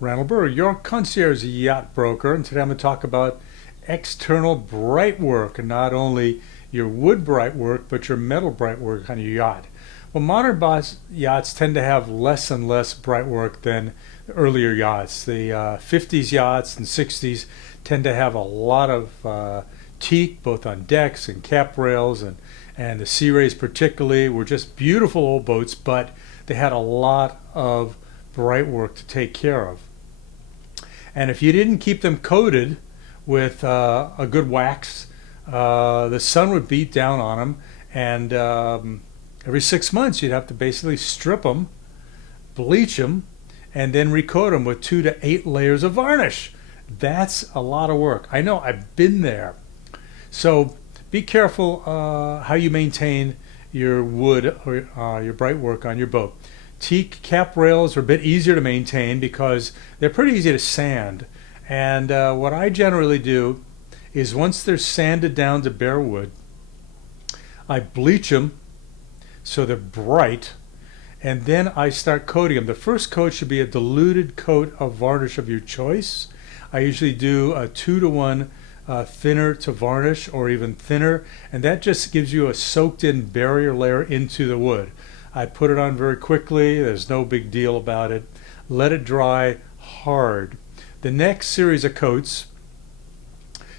Randall Burg, your concierge yacht broker, and today I'm going to talk about external Brightwork, and not only your wood Brightwork, but your metal Brightwork on your yacht. Well, modern yachts tend to have less and less Brightwork than earlier yachts. The 50s yachts and 60s tend to have a lot of teak, both on decks and cap rails, and the Sea Rays particularly were just beautiful old boats, but they had a lot of Brightwork to take care of. And if you didn't keep them coated with a good wax, the sun would beat down on them, and every 6 months you'd have to basically strip them, bleach them, and then recoat them with 2 to 8 layers of varnish. That's a lot of work. I know, I've been there. So be careful how you maintain your wood or your Brightwork on your boat. Teak cap rails are a bit easier to maintain because they're pretty easy to sand. And what I generally do is once they're sanded down to bare wood, I bleach them so they're bright, and then I start coating them. The first coat should be a diluted coat of varnish of your choice. I usually do a 2-to-1 thinner to varnish, or even thinner, and that just gives you a soaked in barrier layer into the wood. I put it on very quickly. There's no big deal about it. Let it dry hard. The next series of coats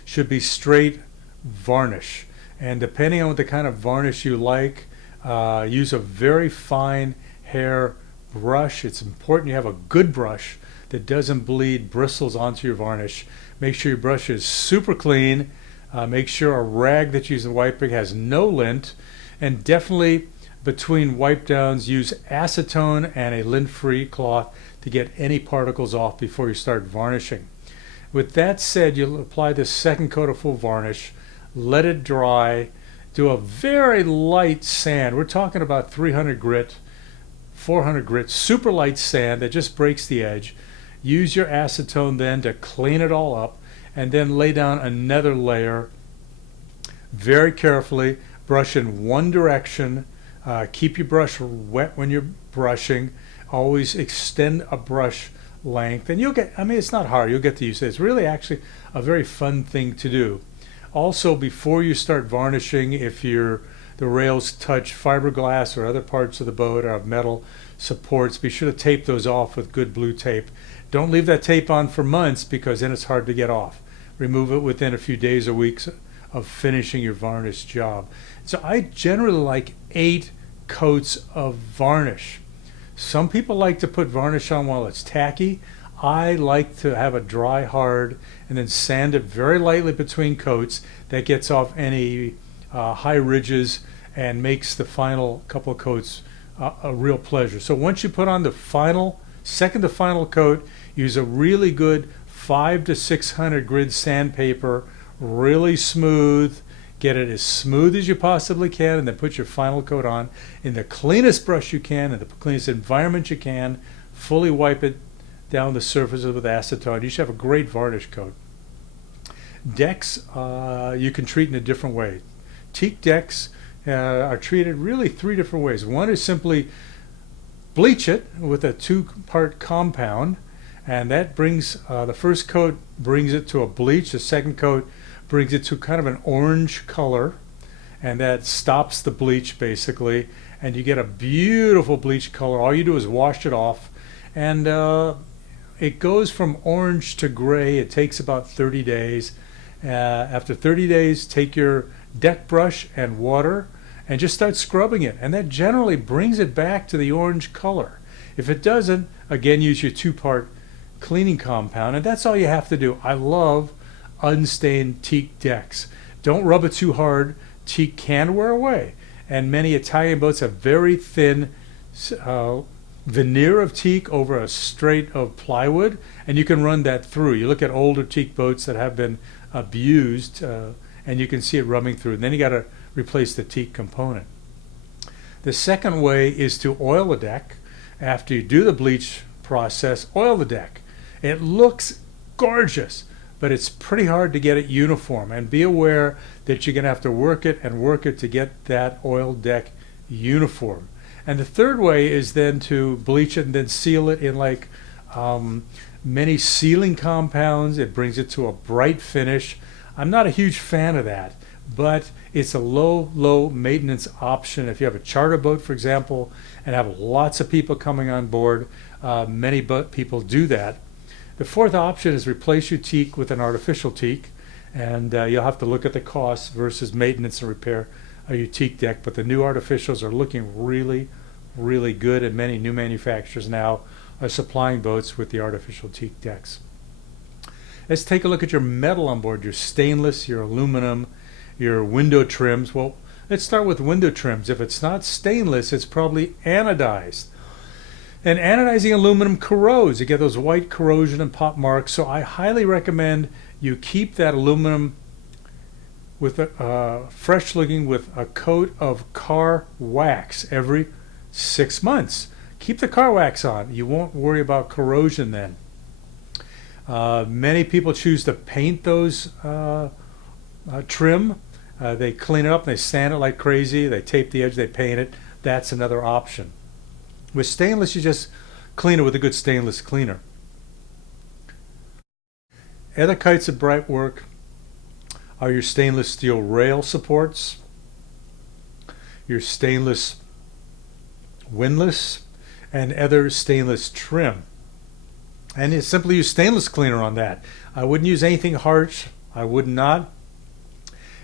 should be straight varnish. And depending on what the kind of varnish you like, use a very fine hair brush. It's important you have a good brush that doesn't bleed bristles onto your varnish. Make sure your brush is super clean. Make sure a rag that you're using wiping has no lint. And definitely between wipe downs, use acetone and a lint-free cloth to get any particles off before you start varnishing. With that said, you'll apply the second coat of full varnish, let it dry, do a very light sand. We're talking about 300 grit, 400 grit, super light sand that just breaks the edge. Use your acetone then to clean it all up, and then lay down another layer very carefully. Brush in one direction. Keep your brush wet when you're brushing. Always extend a brush length, and you'll get, I mean, it's not hard, you'll get to use it. It's really actually a very fun thing to do. Also, before you start varnishing, if the rails touch fiberglass or other parts of the boat or metal supports, be sure to tape those off with good blue tape. Don't leave that tape on for months, because then it's hard to get off. Remove it within a few days or weeks of finishing your varnish job. So I generally like 8 coats of varnish. Some people like to put varnish on while it's tacky. I like to have a dry hard and then sand it very lightly between coats. That gets off any high ridges and makes the final couple of coats a real pleasure. So once you put on the second to final coat, use a really good 500 to 600 grit sandpaper, really smooth. Get it as smooth as you possibly can, and then put your final coat on in the cleanest brush you can, in the cleanest environment you can. Fully wipe it down the surface with acetone. You should have a great varnish coat. Decks you can treat in a different way. Teak decks are treated really 3 different ways. One is simply bleach it with a 2-part compound, and that brings the first coat brings it to a bleach. The second coat brings it to kind of an orange color, and that stops the bleach basically, and you get a beautiful bleach color. All you do is wash it off, and it goes from orange to gray. It takes about 30 days. After 30 days, take your deck brush and water and just start scrubbing it, and that generally brings it back to the orange color. If it doesn't, again, use your 2-part cleaning compound, and that's all you have to do. I love unstained teak decks. Don't rub it too hard. Teak can wear away, and many Italian boats have very thin veneer of teak over a straight of plywood, and you can run that through. You look at older teak boats that have been abused, and you can see it rubbing through, and then you got to replace the teak component. The second way is to oil the deck. After you do the bleach process, oil the deck. It looks gorgeous, but it's pretty hard to get it uniform, and be aware that you're going to have to work it and work it to get that oiled deck uniform. And the third way is then to bleach it and then seal it in like Many sealing compounds. It brings it to a bright finish. I'm not a huge fan of that, but it's a low maintenance option. If you have a charter boat, for example, and have lots of people coming on board, many people do that. The fourth option is replace your teak with an artificial teak, and you'll have to look at the costs versus maintenance and repair of your teak deck. But the new artificials are looking really good, and many new manufacturers now are supplying boats with the artificial teak decks. Let's take a look at your metal on board, your stainless, your aluminum, your window trims. Well, let's start with window trims. If it's not stainless, it's probably anodized. And anodizing aluminum corrodes. You get those white corrosion and pop marks. So I highly recommend you keep that aluminum with fresh looking with a coat of car wax every 6 months. Keep the car wax on. You won't worry about corrosion then. Many people choose to paint those trim. They clean it up and they sand it like crazy. They tape the edge, they paint it. That's another option. With stainless, you just clean it with a good stainless cleaner. Other kinds of Brightwork are your stainless steel rail supports, your stainless windlass, and other stainless trim. And you simply use stainless cleaner on that. I wouldn't use anything harsh. I would not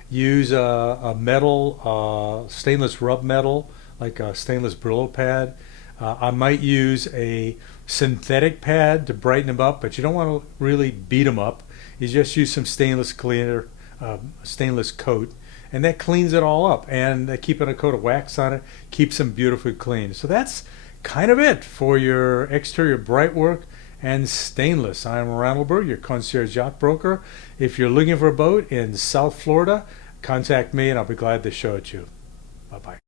use a metal, stainless rub metal, like a stainless Brillo pad. I might use a synthetic pad to brighten them up, but you don't want to really beat them up. You just use some stainless cleaner, stainless coat, and that cleans it all up. And keeping a coat of wax on it keeps them beautifully clean. So that's kind of it for your exterior Brightwork and stainless. I'm Randall Burg, your Concierge Yacht Broker. If you're looking for a boat in South Florida, contact me and I'll be glad to show it to you. Bye-bye.